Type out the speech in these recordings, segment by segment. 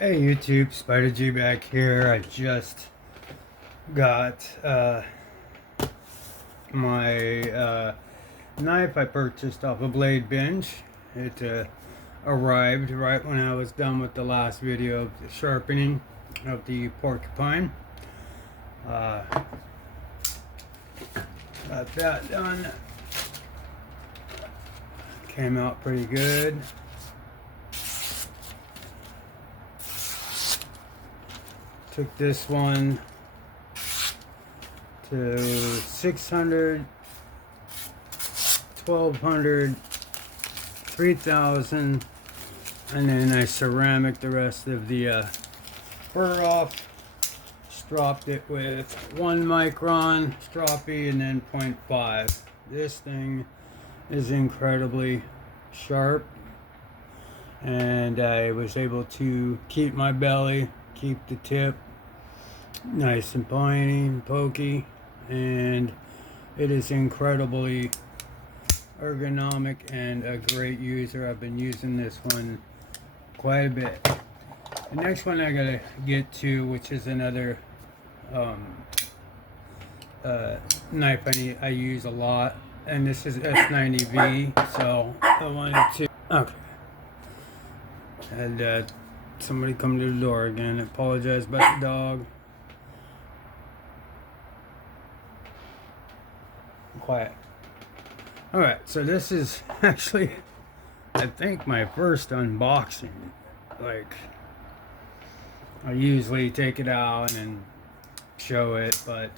Hey YouTube, Spider G back here. I just got my knife I purchased off of Bladebinge. It arrived right when I was done with the last video of the sharpening of the porcupine. Got that done. Came out pretty good. Took this one to 600, 1200, 3000, and then I ceramic the rest of the fur off. Stropped it with 1 micron stroppy and then 0.5. This thing is incredibly sharp, and I was able to keep my belly, keep the tip nice and pointy and pokey, and it is incredibly ergonomic and a great user. I've been using this one quite a bit. The next one I gotta get to, which is another knife I use a lot, and this is S90V, so I wanted to had somebody come to the door again. I apologize about the dog. Quiet. Alright, so this is actually, I think, my first unboxing. Like, I usually take it out and show it, but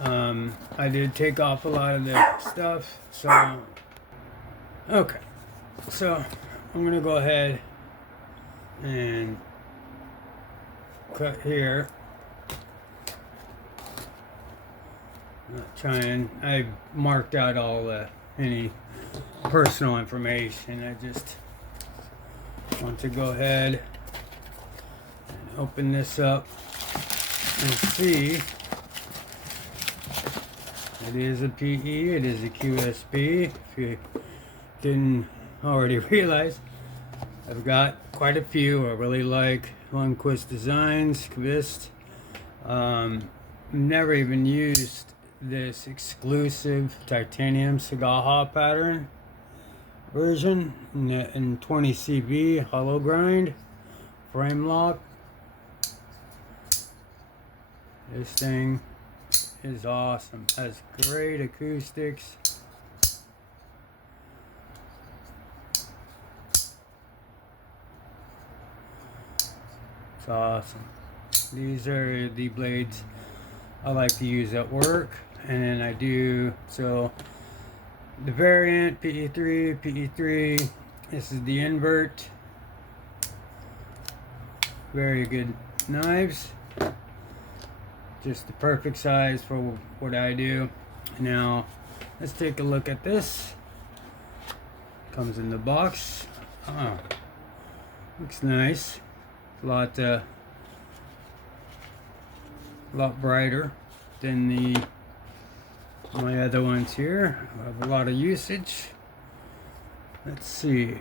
I did take off a lot of the stuff, so okay, so I'm gonna go ahead and cut here. Not trying. I marked out all any personal information. I just want to go ahead and open this up and see. It is a PE. It is a QSP. If you didn't already realize, I've got quite a few I really like. Lundquist Designs, Kvist. Never even used this exclusive titanium Sagaha pattern version in 20 CV hollow grind frame lock. This thing is awesome. Has great acoustics. It's awesome. These are the blades I like to use at work, and I do so. The variant PE3. This is the invert. Very good knives. Just the perfect size for what I do. Now, let's take a look at this. Comes in the box. Oh, looks nice. A lot brighter than my other ones here. I have a lot of usage. Let's see.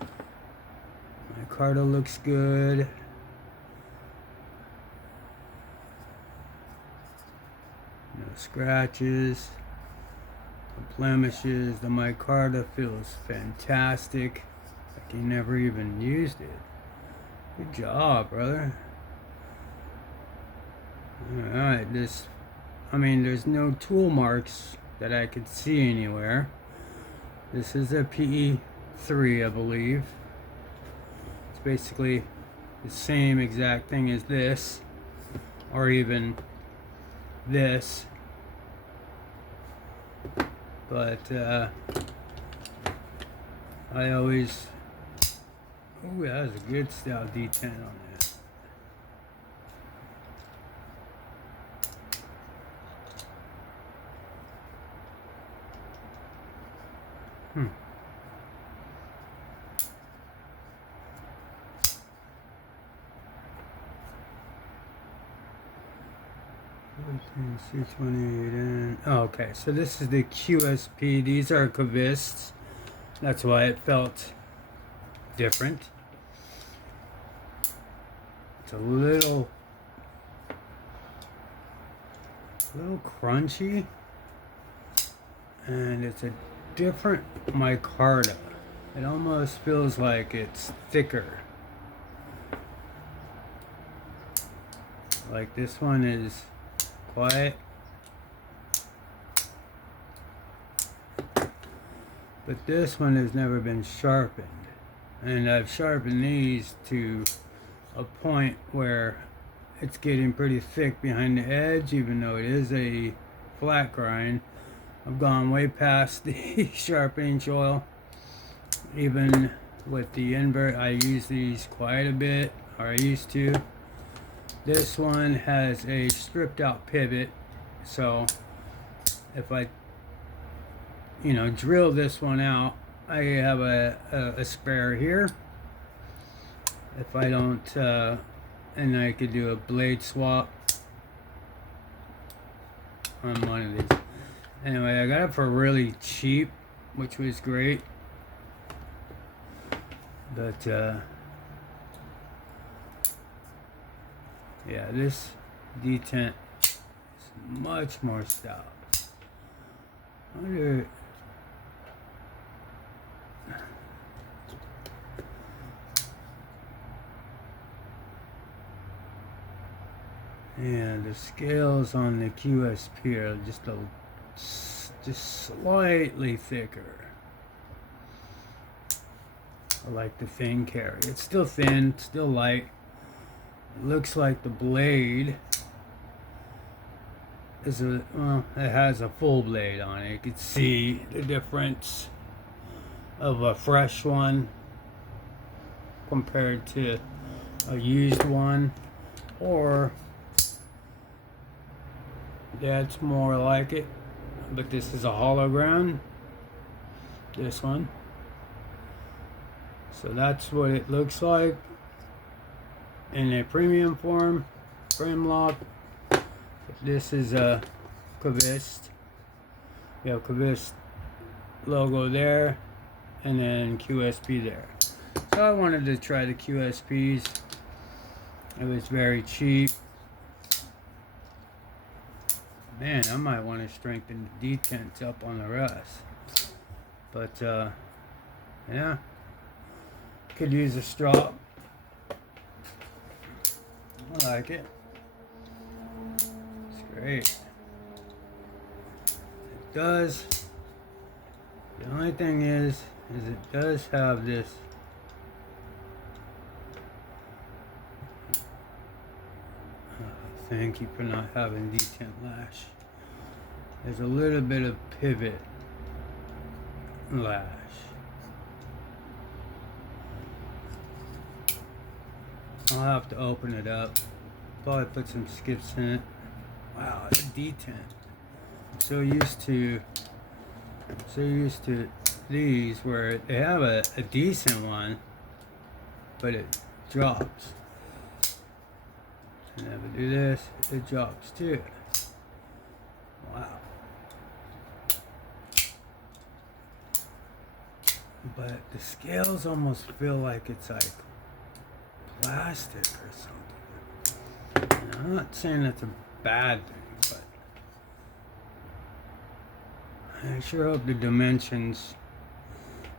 My Cardo looks good. No scratches, no blemishes. The micarta feels fantastic. Like you never even used it. Good job, brother. Alright, there's no tool marks that I could see anywhere. This is a PE3, I believe. It's basically the same exact thing as this, or even this, but I always, ooh, that was a good style D10 on that. C28 okay, so this is the QSP. These are Kvists. That's why it felt different. It's a little crunchy, and it's a different micarta. It almost feels like it's thicker. Like this one is quiet, but this one has never been sharpened, and I've sharpened these to a point where it's getting pretty thick behind the edge, even though it is a flat grind. I've gone way past the sharpening choil. Even with the invert, I use these quite a bit, or I used to. This one has a stripped out pivot, so if I drill this one out, I have a spare here. If I don't, and I could do a blade swap on one of these. Anyway, I got it for really cheap, which was great. But yeah, this detent is much more stout. I wonder. Yeah, the scales on the QSP are just slightly thicker. I like the thin carry. It's still thin, still light. It looks like the blade is it has a full blade on it. You can see the difference of a fresh one compared to a used one, or that's more like it. But this is a hollow ground, this one. So that's what it looks like in a premium form, frame lock. This is a Kvist. You have Kvist logo there, and then QSP there. So I wanted to try the QSPs. It was very cheap. Man, I might want to strengthen the detents up on the rest. But yeah, could use a strop. I like it. It's great. It does. The only thing is it does have this. Thank you for not having detent lash. There's a little bit of pivot lash. I'll have to open it up. Probably put some skips in it. Wow, it's a detent. I'm so used to these where they have a decent one, but it drops. And if I do this, it drops too. Wow. But the scales almost feel like it's like plastic or something. And I'm not saying that's a bad thing, but I sure hope the dimensions.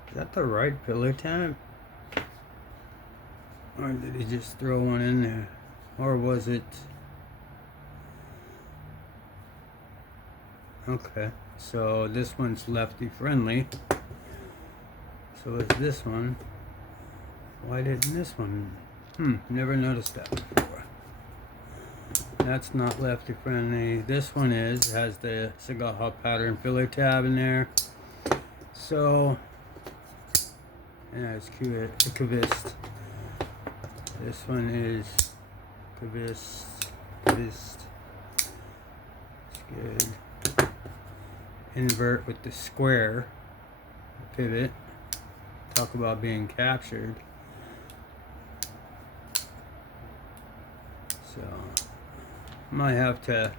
Is that the right pillar tab? Or did he just throw one in there? Or was it? Okay, so this one's lefty friendly. So is this one. Why didn't this one? Never noticed that before. That's not lefty friendly. This one is. Has the Cigar pattern filler tab in there. So, yeah, it's Kvist. This one is Kvist. It's good. Invert with the square pivot. Talk about being captured. So might have to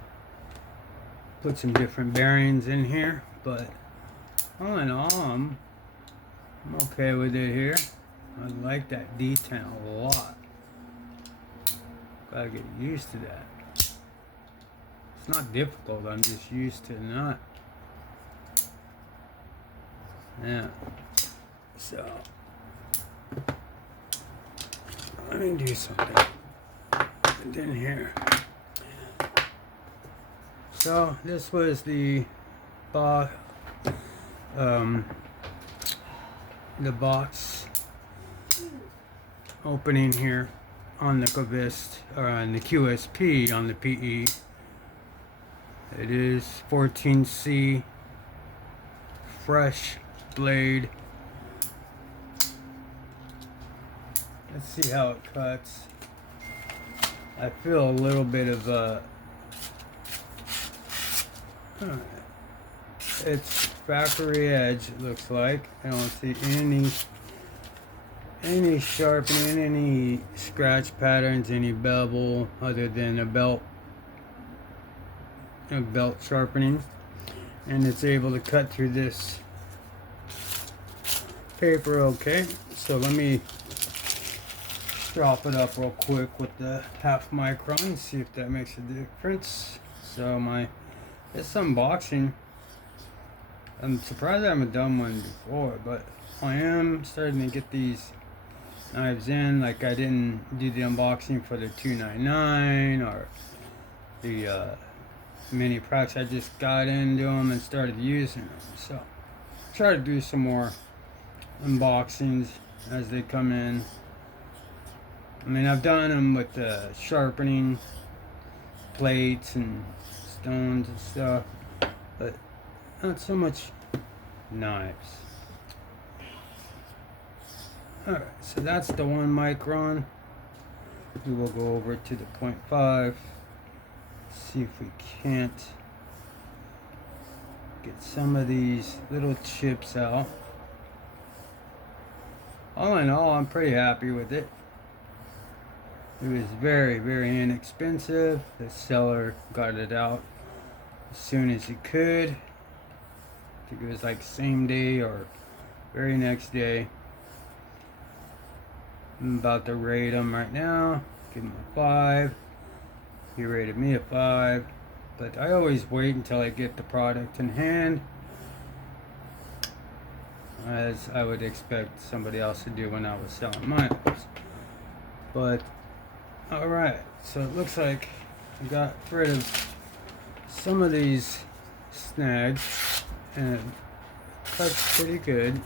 put some different bearings in here, but all in all, I'm okay with it here. I like that detent a lot. Gotta get used to that. It's not difficult, I'm just used to not. Yeah. So let me do something. It didn't hear. So this was the box opening here on the Cavist, or on the QSP on the PE. It is 14C fresh blade. Let's see how it cuts. I feel a little bit of it's factory edge, it looks like. I don't see any sharpening, any scratch patterns, any bevel other than a belt sharpening, and it's able to cut through this paper okay. So let me strop it up real quick with the 1/2 micron, see if that makes a difference. So this unboxing, I'm surprised I haven't done one before, but I am starting to get these knives in. Like, I didn't do the unboxing for the 299 or the mini packs. I just got into them and started using them. So try to do some more unboxings as they come in. I mean, I've done them with the sharpening plates and stones and stuff, but not so much knives. Alright, so that's the 1 micron. We will go over to the 0.5. See if we can't get some of these little chips out. All in all, I'm pretty happy with it. It was very, very inexpensive. The seller got it out as soon as he could. I think it was like same day or very next day. I'm about to rate them right now. Give them a 5. He rated me a 5. But I always wait until I get the product in hand, as I would expect somebody else to do when I was selling mine. But alright, so it looks like I got rid of some of these snags, and it cuts pretty good.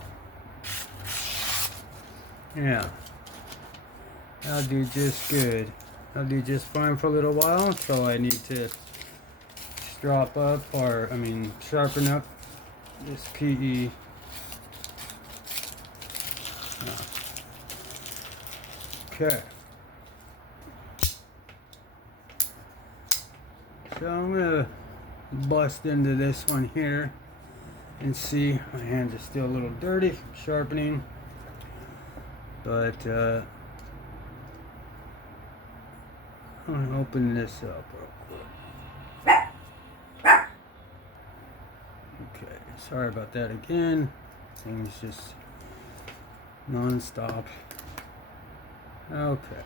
Yeah, I'll do just good. I'll do just fine for a little while until I need to strop up, or sharpen up this PE. Okay. So I'm gonna bust into this one here and see. My hands are still a little dirty from sharpening, but I'm gonna open this up real quick. Okay, sorry about that again. Things just non-stop. Okay.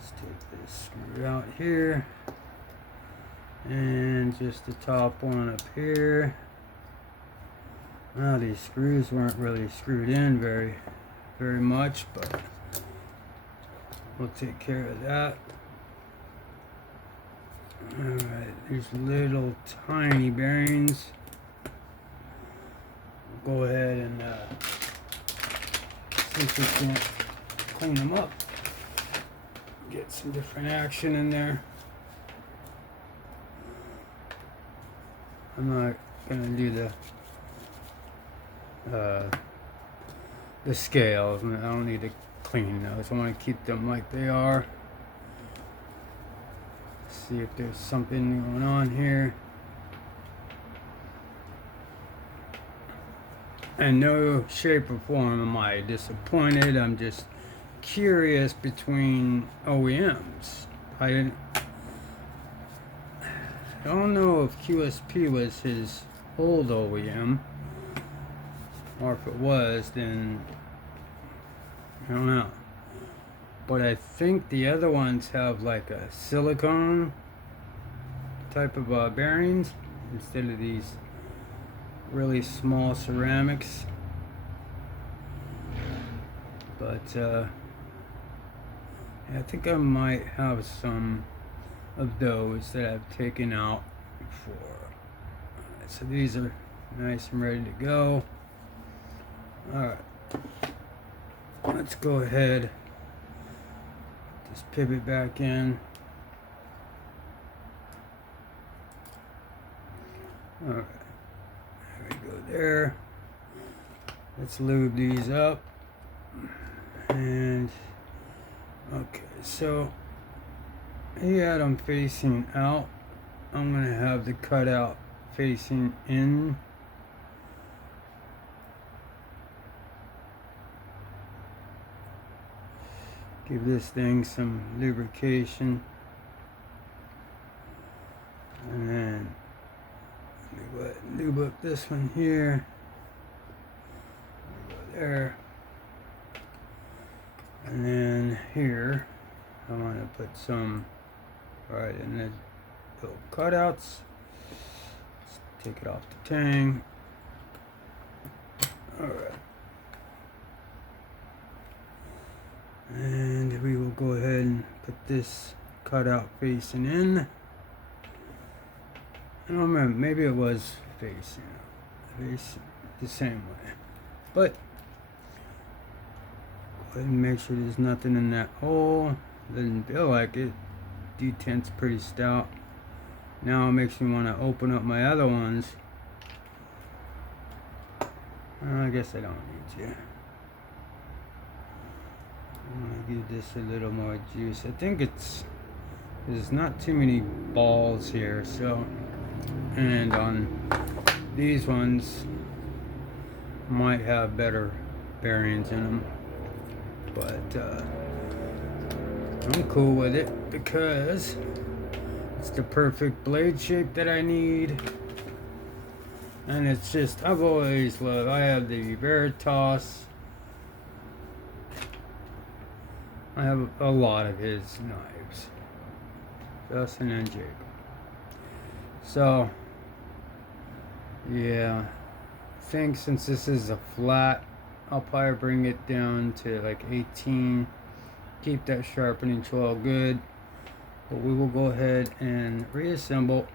Let's take this screw out here, and just the top one up here. Well, these screws weren't really screwed in very much, but we'll take care of that. Alright, these little tiny bearings. We'll go ahead and see if we can't clean them up. Get some different action in there. I'm not gonna do the scales. I don't need to clean those. I want to keep them like they are. See if there's something going on here. In no shape or form am I disappointed. I'm just curious between OEMs. I don't know if QSP was his old OEM, or if it was, then I don't know. But I think the other ones have like a silicone type of bearings instead of these really small ceramics. But I think I might have some of those that I've taken out before. Alright, so these are nice and ready to go. Alright, let's go ahead, just pivot back in. Alright, there we go there. Let's lube these up. And okay, so he had them facing out. I'm going to have the cutout facing in. Give this thing some lubrication. And then let me go ahead and lube up this one here. Go there. And then here, I want to put some right in the little cutouts. Let's take it off the tang. Alright. And we will go ahead and put this cutout facing in. I don't remember, maybe it was facing the same way. But go ahead and make sure there's nothing in that hole. Doesn't feel like it. Detent's pretty stout. Now it makes me want to open up my other ones. I guess I don't need to. I'm going to give this a little more juice. I think there's not too many balls here, so, and on these ones might have better bearings in them, but I'm cool with it because it's the perfect blade shape that I need. And it's just, I've always loved, I have the Veritas. I have a lot of his knives. Justin and Jacob. So, yeah. I think since this is a flat, I'll probably bring it down to like 18. Keep that sharpening tool good. But we will go ahead and reassemble.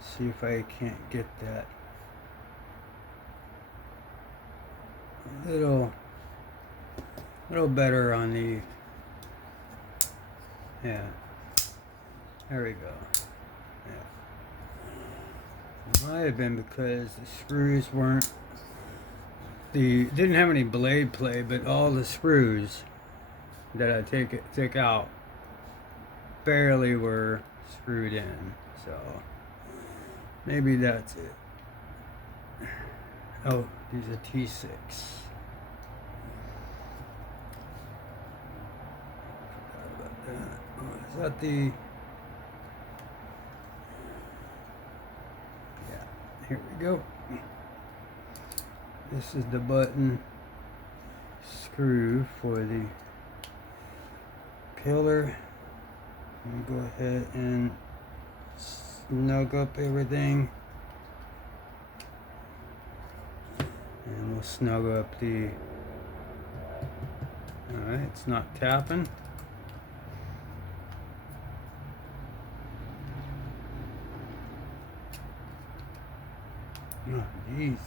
See if I can't get that a little better on the, yeah, there we go. Yeah, it might have been because the screws weren't, didn't have any blade play, but all the screws that I take out barely were screwed in, so maybe that's it. Oh, these are T6. Oh, is that the... Yeah, here we go. This is the button screw for the pillar. Let me go ahead and snug up everything. And we'll snug up the... Alright, it's not tapping. Oh, geez.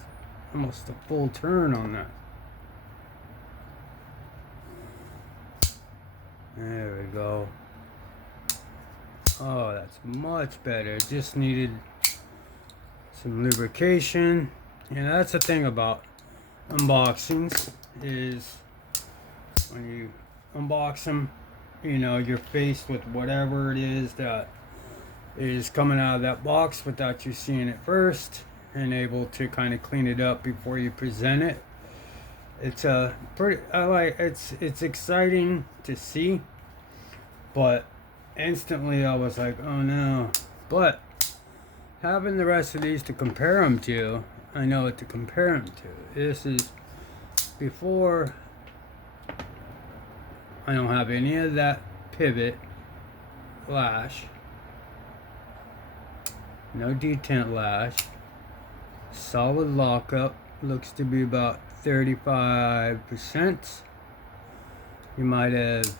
Almost a full turn on that. There we go. Oh, that's much better. Just needed some lubrication. And that's the thing about unboxings, is when you unbox them, you know, you're faced with whatever it is that is coming out of that box without you seeing it first, and able to kind of clean it up before you present it. It's it's exciting to see, but instantly I was like, oh no. But having the rest of these to compare them to, I know what to compare them to. This is before. I don't have any of that pivot lash, no detent lash, solid lockup, looks to be about 35%. You might have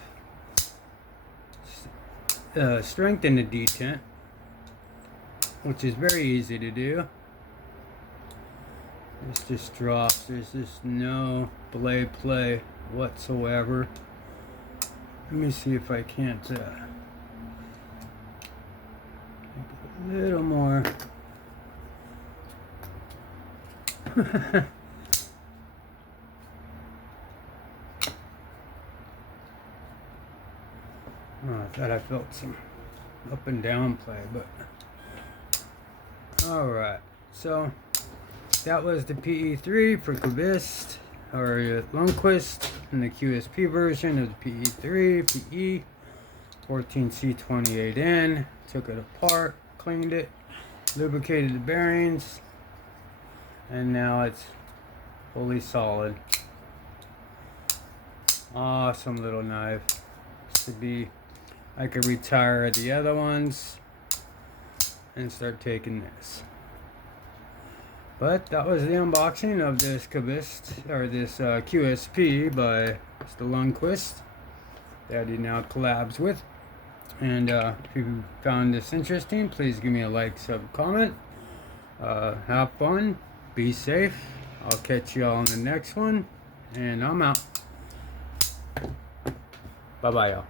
strengthened the detent, which is very easy to do. This just drops. There's just no blade play whatsoever. Let me see if I can't make it a little more. Oh, I thought I felt some up and down play, but alright, so that was the PE3 for Cubist, or Lundquist, and the QSP version of the PE3, PE 14C28N. Took it apart, cleaned it, lubricated the bearings, and now it's fully solid. Awesome little knife. To be, I could retire the other ones and start taking this. But that was the unboxing of this Cubist, or this QSP by Mr. Lundquist that he now collabs with. And if you found this interesting, please give me a like, sub, comment. Have fun, be safe. I'll catch you all in the next one, and I'm out. Bye bye, y'all.